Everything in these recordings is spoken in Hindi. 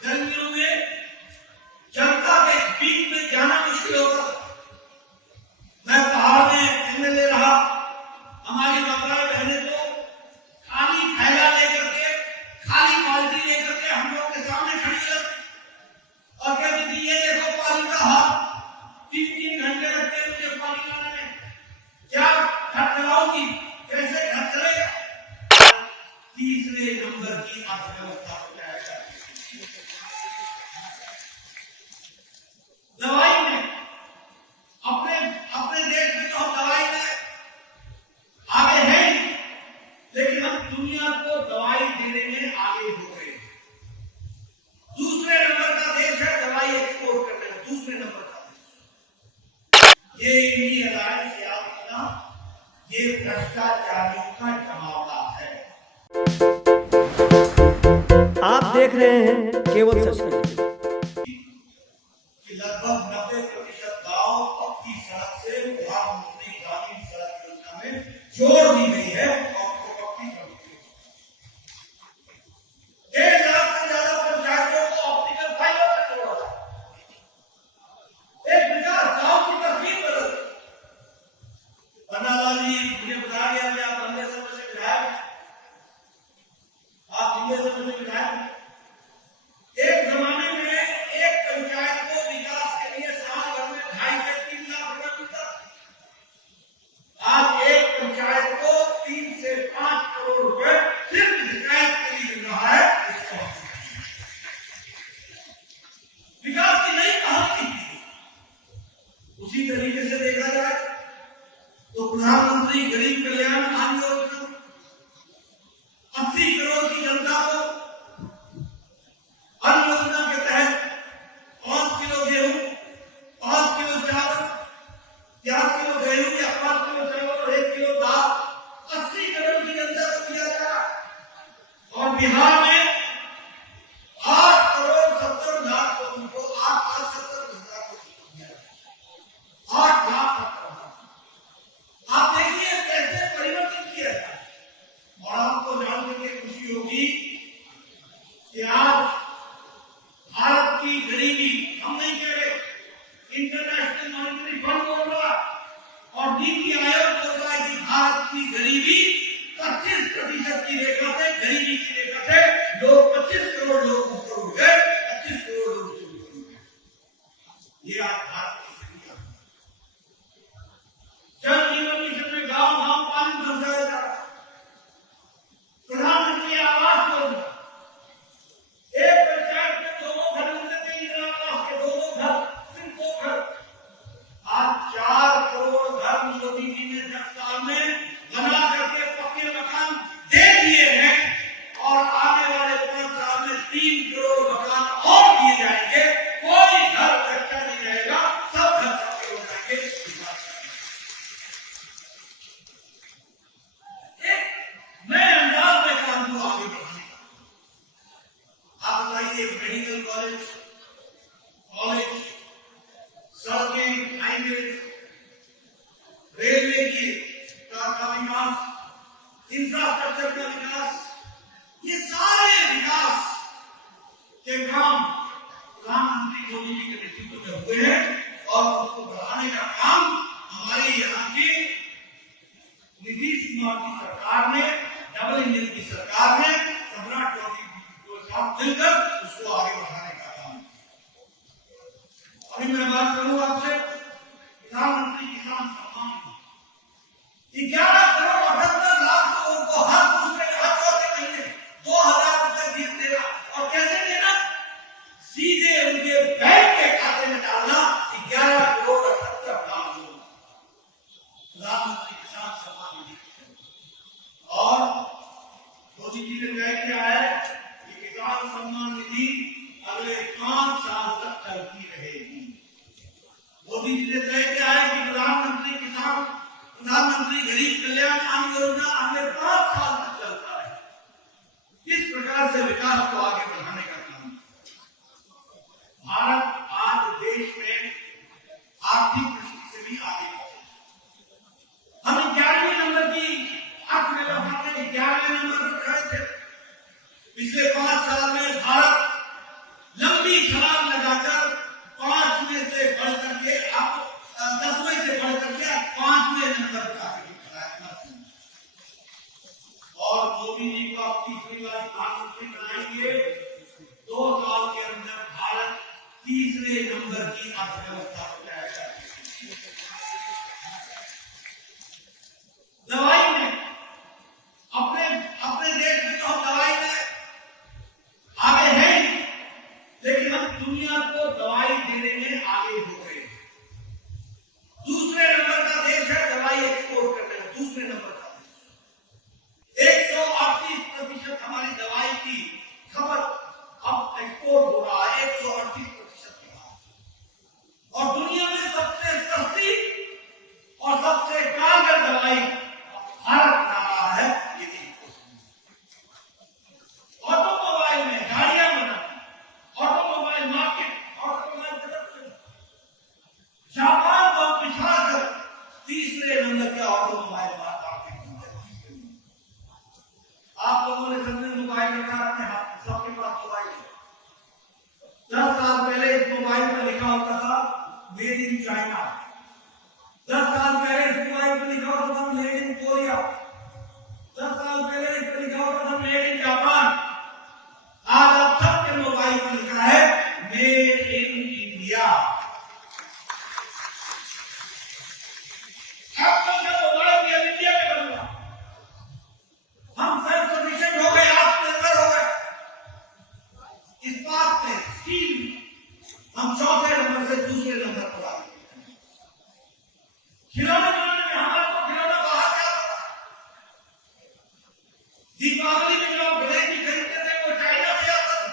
गर्मियों में जनता के बीच में जाना मुश्किल होता। मैं पहाड़ में एमएलए रहा, हमारी माताएं बहनें तो खाली थैला लेकर के, खाली बाल्टी लेकर के हम लोग के सामने खड़ी है और कहती थी ये देखो पानी का हाल, 3-3 घंटे लगते हैं मुझे पानी लाने में, क्या घर चलाऊंगी, कैसे घर चलेगा। तीसरे नंबर की अर्थव्यवस्था हो जाएगा। दवाई में अपने अपने देश में तो हम दवाई में आगे हैं, लेकिन हम दुनिया को दवाई देने में आगे हो गए। दूसरे नंबर का देश है दवाई एक्सपोर्ट करने में, दूसरे नंबर का देश। ये इंडी अलायंस याद रखना, ये भ्रष्टाचारियों का जमावड़ा है। आप देख रहे हैं केवल सच। लगभग 90% गांव पक्की सड़क से प्रधानमंत्री ग्रामीण सड़क योजना में जोड़ दी गई है। पक्की सड़क 1 लाख से ज्यादा पंचायतों को ऑप्टिकल फाइबर से जोड़ा है। एक विकास गांव की तस्वीर बदल गई। बनालाल जी मुझे बता दिया कि आप लंबे समय से विधायक, आप लंबे समय से विधायक। एक जमाने में एक पंचायत को विकास के लिए साल भर में 2.5 से 3 लाख रुपए मिलता। आज एक पंचायत को 3 से 5 करोड़ रुपए सिर्फ विकास के लिए मिल रहा है। विकास की नई कहानी। उसी तरीके से देखा जाए तो प्रधानमंत्री गरीब कल्याण अन्न योजना 80 करोड़ की जनता को अन्न योजना के तहत 5 किलो गेहूं, 5 किलो चावल, 4 किलो गेहूं या 5 किलो चावल और 1 किलो दाल 80 करोड़ की जनता को दिया जा रहा है। और बिहार में 8 करोड़ 70 लाख लोगों को 8 लाख 70 हजार को दिया जा रहा है। 8 लाख 70 हजार। आप देखिए कैसे परिवर्तन किया जाए। और आपको जान करके खुशी होगी कि आज भारत की गरीबी, हम नहीं कह रहे, इंटरनेशनल मॉनिटरी फंड बोल रहा और नीति आयोग बोल रहा है कि भारत की गरीबी 25% की रेखा से, गरीबी की रेखा से लोग 25 करोड़ लोग ऊपर हो गए, 25 करोड़ लोग ऊपर हो गए। ये आज भारत की स्थिति है। जल जीवन मिशन में गांव गांव पानी पहुंचाया जा रहा है। प्रधानमंत्री आवास योजना, एक पंचायत में 2 घर मिलते थे, इंदिरा आवास के 2 घर, सिर्फ 2 घर। आज 4 करोड़ घर मोदी जी ने 10 साल में बना करके पक्के मकान दे दिए हैं और आने वाले 5 साल में 3 करोड़ मकान और दिए जाएंगे। कोई घर कच्चा नहीं रहेगा, सब घर पक्के हो जाएंगे। एक नए अंदाज में काम को आगे बढ़ाने का। आप बताइए, मेडिकल कॉलेज, सड़कें, हाईवे, रेलवे का विकास, इंफ्रास्ट्रक्चर का विकास, ये सारे विकास के काम प्रधानमंत्री मोदी जी के नेतृत्व में हुए हैं और उसको बढ़ाने का काम हमारे यहाँ की नीतीश कुमार की सरकार ने, डबल इंजन की सरकार ने, सम्राट चौधरी के साथ मिलकर उसको आगे बढ़ाने का काम। अभी मैं बात करूं आपसे प्रधानमंत्री किसान सम्मान निधि, 11 करोड़ 78 लाख लोगों को हर दूसरे हर चौथे महीने 2000 रुपए गिफ्ट देना। और कैसे देना? सीधे उनके बैंक के खाते में डालना। 11 करोड़ 78 लाख लोग प्रधानमंत्री किसान सम्मान निधि। और मोदी जी ने तय किया है कि किसान सम्मान निधि लंबी छलांग लगाकर 5 में से बढ़ करके अब 10वें से बढ़ करके 5वें नंबर पर आके खड़ा है। और मोदी जी को आप तीसरी बार प्रधानमंत्री बनाएंगे, 2 साल के अंदर भारत तीसरे नंबर की अर्थव्यवस्था हो जाएगा। दवाई में अपने देश में तो हम दवाई में आगे हैं, लेकिन हम दुनिया को दवाई देने में आगे हो गए। दूसरे नंबर का देश है दवाई एक्सपोर्ट करने में, दूसरे नंबर का देश। 138% हमारी दवाई की खपत अब एक्सपोर्ट हो रहा है, 138% के बाद। और दुनिया में सबसे सस्ती और सबसे कारगर दवाई भारत बना रहा है। ये ऑटोमोबाइल में गाड़ियां बनाना, automobile market, automobile production, Japan को पिछाकर तीसरे नंबर का ऑटोमोबाइल मार्केट बन गया। आप लोगों ने सबने मोबाइल रखा अपने हाथ में, सबके पास मोबाइल है। 10 साल पहले इस मोबाइल पर लिखा होता था मेड इन चाइना, 10 साल पहले इस मोबाइल पर लिखा होता था मेड इन कोरिया, 10 साल पहले इस पर लिखा होता था मेड इन जापान। आज आप सबके मोबाइल पर लिखा है मेड इन इंडिया। मोबाइल भी इंडिया में बन रहा। हम सेल्फ सफिशिएंट हो गए, आत्मनिर्भर हो गए। इस बात में स्टील हम चौथे नंबर से दूसरे नंबर पर आ गए। खिलौने बनाने में हमारे को खिलौना बाहर से आता था। दीपावली में लोग गणेश खरीदते थे, वो चाइना से आता था,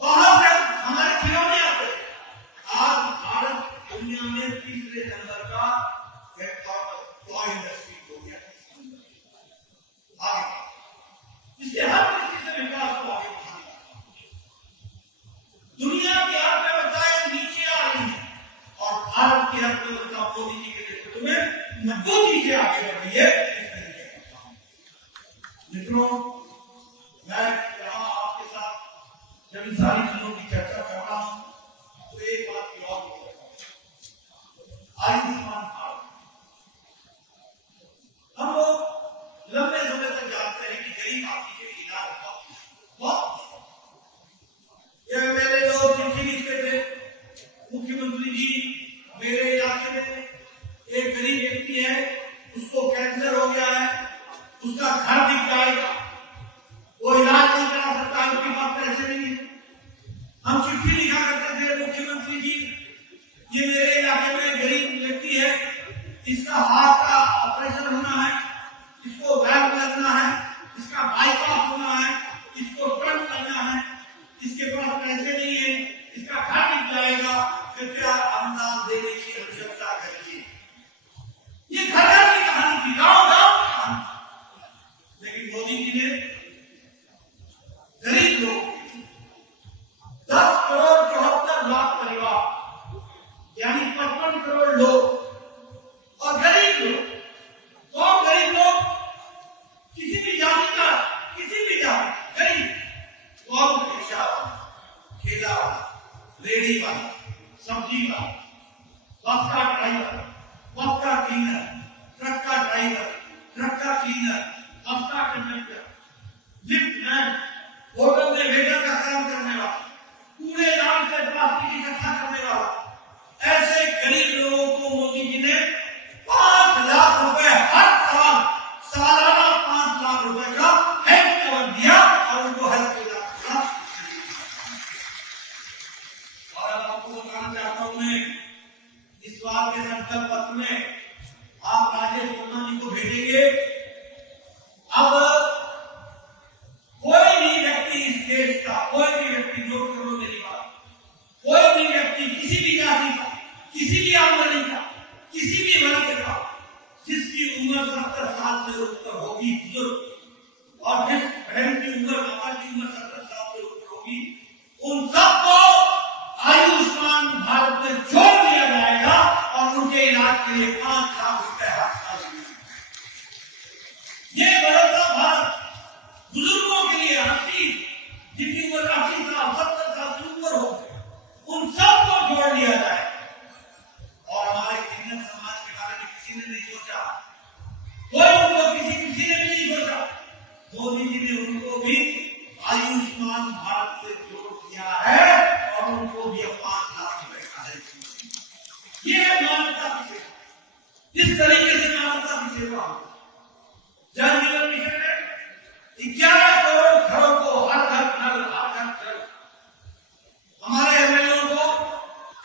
बाहर से हमारे खिलौने आते थे। आज भारत दुनिया में तीसरे नंबर का टॉय इंडस्ट्री हो गया। आगे इससे हर किसी से विकास को आगे बढ़ाना। दुनिया की अर्थव्यवस्थाएं नीचे आ रही है और भारत की अर्थव्यवस्था मोदी जी के नेतृत्व में मजबूती से आगे बढ़ रही है। मित्रों, मैं यहाँ आपके साथ जब इन सारी चीजों की चर्चा कर रहा हूं तो एक बात की और आयुष्मान भारत, हम लोग लंबे समय तक जानते हैं कि गरीब आदमी के इलाज बहुत मेरे लोग चिट्ठी लिखते थे, मुख्यमंत्री जी मेरे इलाके में एक गरीब व्यक्ति है, उसको कैंसर हो गया है, उसका घर दिख जाएगा, वो इलाज नहीं करा सकता, उसके पास पैसे नहीं है। हम चिट्ठी लिखा करते थे, मुख्यमंत्री जी ये मेरे इलाके में गरीब व्यक्ति है, इसका हार्ट का ऑपरेशन होना है, इसको वैल्व लगना है, इसका बाईपास होना है, इसको स्टंट करना है, इसके पास पैसे नहीं है, इसका घर दिख जाएगा, कृपया अनुदान देने की आवश्यकता करिए। ये घर की कहानी थी, गांव-गांव की कहानी। लेकिन मोदी जी ने गरीब लोग 10 करोड़ 74 लाख परिवार यानी 55 करोड़ लोग और गरीब लोग, कौन गरीब लोग? किसी भी जाति का, किसी भी जाति गरीब, कौन? रिक्शा वाला, ठेला वाला, रेडी वाला, सब्जी वाला, बस का ड्राइवर, बस का क्लीनर, ट्रक का ड्राइवर, ट्रक का क्लीनर, बस का कंडक्टर, लिफ्ट मैन, होटल में वेटर का काम करने वाला, कूड़ेदान से प्लास्टिक इकट्ठा करने वाला, ऐसे गरीब लोगों को मोदी जी ने 5 लाख रुपए हर साल, सालाना 5 लाख रुपए का हेल्थ कवर दिया और उनको हेल्थ किया। और अब आपको बताना चाहता हूं मैं, इस बार के संकल्प पत्र में आप राजेश वर्मा जी को भेजेंगे। अब कोई भी व्यक्ति इस देश का, कोई भी व्यक्ति नोट करो मेरी बात, कोई भी व्यक्ति किसी भी जाति का, किसी भी आमदनी का, किसी भी वर्ग का, जिसकी उम्र 70 साल से ऊपर होगी, बुजुर्ग, और जिस बहन की उम्र, माता की उम्र 70 साल से ऊपर होगी, उन सबको आयुष्मान भारत में जोड़ दिया जाएगा और उनके इलाज के लिए 5 लाख रुपए हर साल मिलेंगे। ये भरोसा भारत बुजुर्गों के लिए 80, जिनकी उम्र 80 साल 70 से जोड़ दिया है और उनको भी 5 लाख रुपए का है। ये है मानवता की सेवा। इस तरीके से मानवता की सेवा जल जीवन मिशन में 11 करोड़ घरों को हर घर नल, हर घर जल। हमारे एमएलओ को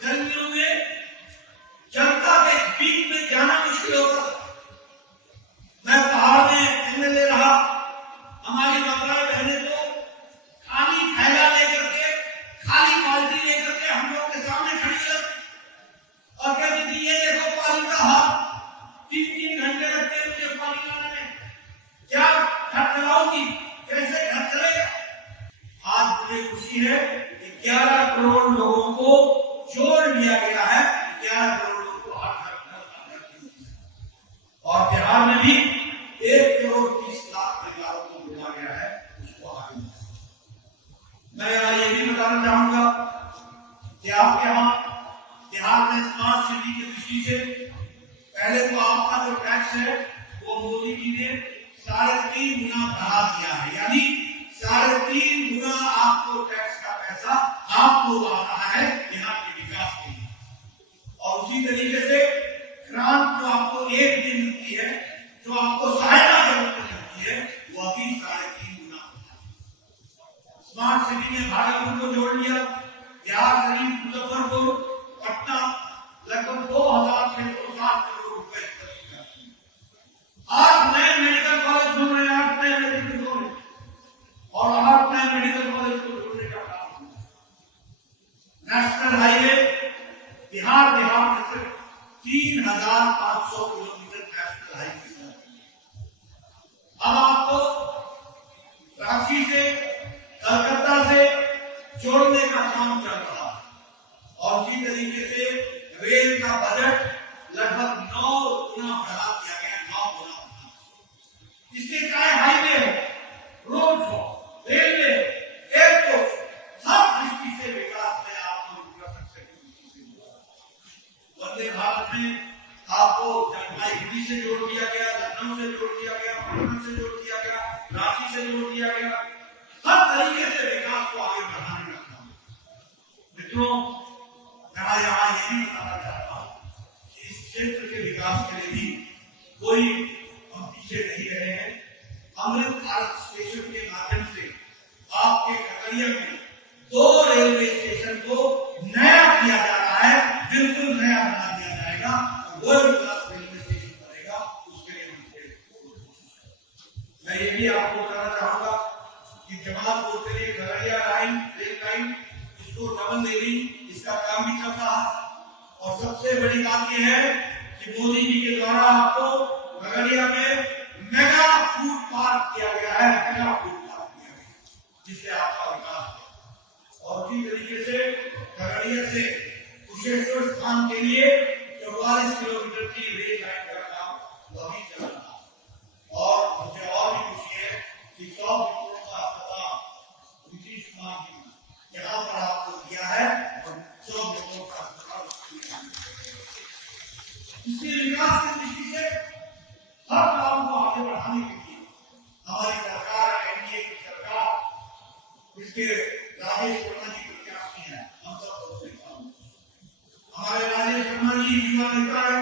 गर्मियों में जनता के बीच में जाना मुश्किल होता था। मैं पहाड़ में एमएलए रहा, हमारी माताएं बहनें तो खाली थैला लेकर के, खाली बाल्टी लेकर के हम लोग के सामने खड़ी है और कहती थी ये देखो पानी का हाल, 3-3 घंटे लगते हैं मुझे पानी लाने में, क्या घर चलाऊंगी, कैसे घर चलेगा। आज मुझे खुशी है कि 11 करोड़ लोगों को जोड़ लिया गया है, 11 करोड़ लोगों को हर घर और बिहार में भी 1 करोड़ 30 लाख परिवारों को जोड़ा गया है। उसको आगे मैं ये भी बताना चाहूंगा कि आपके यहाँ बिहार में स्मार्ट सिटी की दृष्टि से पहले तो आपका जो टैक्स है वो मोदी जी ने 3.5 गुना बढ़ा दिया है, यानी 3.5 गुना आपको टैक्स का पैसा आपको आ रहा है बिहार के विकास के लिए। और उसी तरीके से ग्रांट जो आपको 1 दिन मिलती है, जो आपको सहायता मिलती है, वो अभी 3.5 गुना होता है। स्मार्ट सिटी में भागलपुर को जोड़ लिया, बिहार शरीफ, मुजफ्फरपुर, पटना लगभग 2660 करोड़ रुपए खर्च करते हैं। 8 नए मेडिकल कॉलेज बन रहे हैं, 8 नए मेडिकल कॉलेज और 8 नए मेडिकल कॉलेज को जोड़ने का काम। नेशनल हाईवे बिहार में सिर्फ 3500 किलोमीटर नेशनल हाईवे। अब आपको रांची से, कलकत्ता से जोड़ने का काम चल रहा है और इसी तरीके से रेल का बजट लगभग 9 गुना बढ़ा दिया गया, 9 गुना। इसके चाहे हाईवे हो, रोड हो, रेलवे, एयरपोर्ट, सब दृष्टि से विकास में आपको वंदे भारत में आपको जलपाईगुड़ी से जोड़ दिया गया, लखनऊ से जोड़ दिया गया, पटना से जोड़ दिया गया, रांची से जोड़ दिया गया। हर तरीके से विकास को आगे बढ़ाने का काम। मित्रों, मैं यहाँ ये भी बताना चाहता हूँ कि इस क्षेत्र के विकास के लिए भी कोई हम पीछे नहीं रहे हैं। अमृत भारत स्टेशन के माध्यम से आपके खगड़िया में 2 रेलवे स्टेशन को नया किया जा रहा है, बिल्कुल नया बना दिया जाएगा। वर्ल्ड क्लास रेलवे स्टेशन बनेगा, उसके लिए हम मैं ये भी आपको बताना चाहूंगा कि जमालपुर के लिए खगड़िया लाइन, रेल लाइन, इसको डबल लेनिंग, इसका काम भी चल रहा है। और सबसे बड़ी बात यह है कि मोदी जी के द्वारा आपको खगड़िया में मेगा फूड पार्क किया गया है, मेगा फूड पार्क किया गया, जिससे आपका विकास है। और उसी तरीके से खगड़िया से कुशेश्वर स्थान के लिए 44 किलोमीटर की रेल लाइन का काम वही चल रहा है। और मुझे और भी खुशी है कि 100 बिस्तरों का अस्पताल नीतीश कुमार जी यहाँ पर आपको दिया है और 100 बिस्तरों का अस्पताल। इसलिए विकास की दृष्टि से हर काम को आगे बढ़ाने के लिए हमारी सरकार, एनडीए की सरकार, इसके राजेश शर्मा जी प्रत्याशी हैं, हम सब हमारे राजेश शर्मा जी युवा नेता है,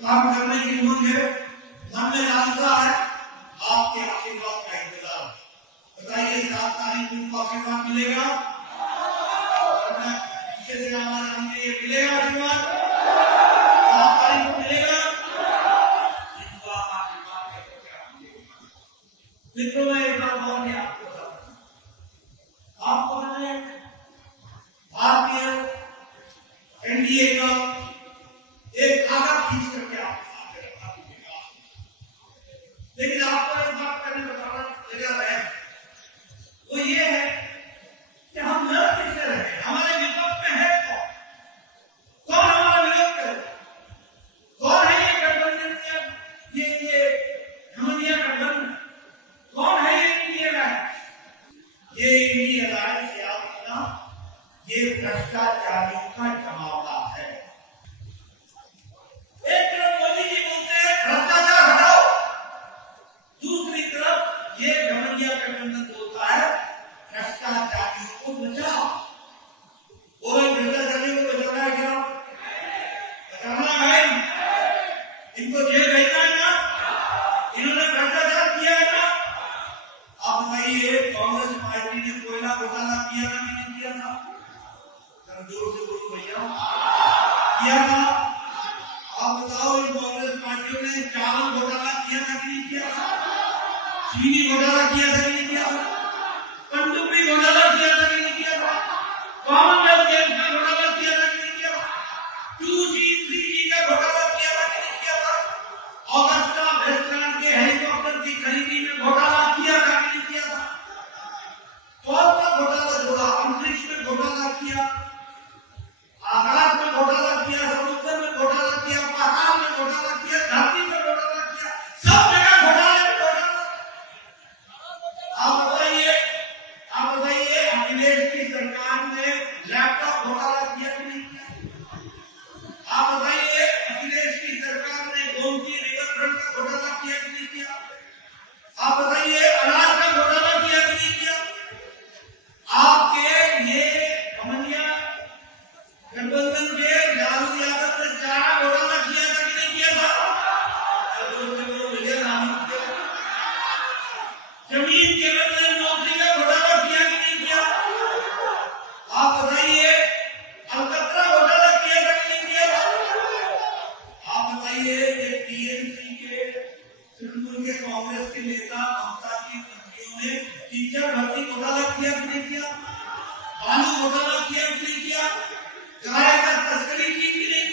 काम करने की उमंग है, मन में लालसा है, आपके आशीर्वाद का इंतजार। बताइए 7 तारीख को उनको आशीर्वाद मिलेगा? पीछे से आवाज आ रही है, ये मिलेगा आशीर्वाद? 7 तारीख को मिलेगा? इनको आप आशीर्वाद कैसे क्या मिलेगा? मित्रों, मैं एक बात और नहीं आपको बताऊंगा। आपको मैंने भारतीय एनडीए का एक कागज खींच करके आपके सामने रखा, लेकिन आपको एक बात करने बताना लगा है, वो ये है कि हम लड़ किससे रहे, हमारे विपक्ष में है कौन हमारा विरोध करे, कौन है ये गठबंधन, ये घमंडिया गठबंधन, कौन है ये इंडिया? ये इंडिया अलायंस याद रखना, ये भ्रष्टाचारियों का जमावड़ा है। एक तरफ मोदी जी बोलते हैं भ्रष्टाचार हटाओ, दूसरी तरफ ये घमंडिया गठबंधन बोलता है भ्रष्टाचारियों इसको बचाओ। वो भ्रष्टाचारी को बचाना है क्या? बचाना है। इनको जेल भेजना है ना? इन्होंने भ्रष्टाचार किया है ना? आप बताइए, कांग्रेस पार्टी ने कोयला घोटाला किया था कि नहीं किया था? जरा जोर से बोलो भैया, किया था? आप बताओ, इन कांग्रेस पार्टियों ने चावल घोटाला किया था कि नहीं किया था? चीनी घोटाला किया था कि नहीं किया था? पनडुब्बी घोटाला किया था कि नहीं किया था? कॉमनवेल्थ गेम्स का घोटाला किया था कि नहीं किया था? 2G 3G का घोटाला किया था कि नहीं किया था? ऑगस्टा वेस्टलैंड के हेलीकॉप्टर की खरीदी में घोटाला किया था कि नहीं किया था? कौन सा घोटाला जोड़ा? अंतरिक्ष में घोटाला किया, आकाश में घोटाला किया, समुद्र में घोटाला किया, पाताल में घोटाला किया, धरती में घोटाला किया, सब जगह घोटाले में घोटाला। आप बताइए, अखिलेश की सरकार ने लैपटॉप घोटाला किया कि नहीं किया? आप बताइए, अखिलेश की सरकार ने गोमती रिवरफ्रंट का घोटाला किया कि नहीं किया? आप बताइए, अनाज का घोटाला किया कि नहीं किया? आपके ये कमनिया गठबंधन के लालू यादव ने चारा घोटाला किया था कि नहीं किया था? जमीन के बदले नौकरी का घोटाला किया कि नहीं किया? आप बताइए, अलकतरा घोटाला किया था कि नहीं किया? आप बताइए, ये टीएमसी के तृणमूल के कांग्रेस के नेता ममता की मंत्रियों ने टीचर भर्ती घोटाला किया कि नहीं किया? बालू घोटाला किया कि नहीं किया? किराया का तस्करी की कि नहीं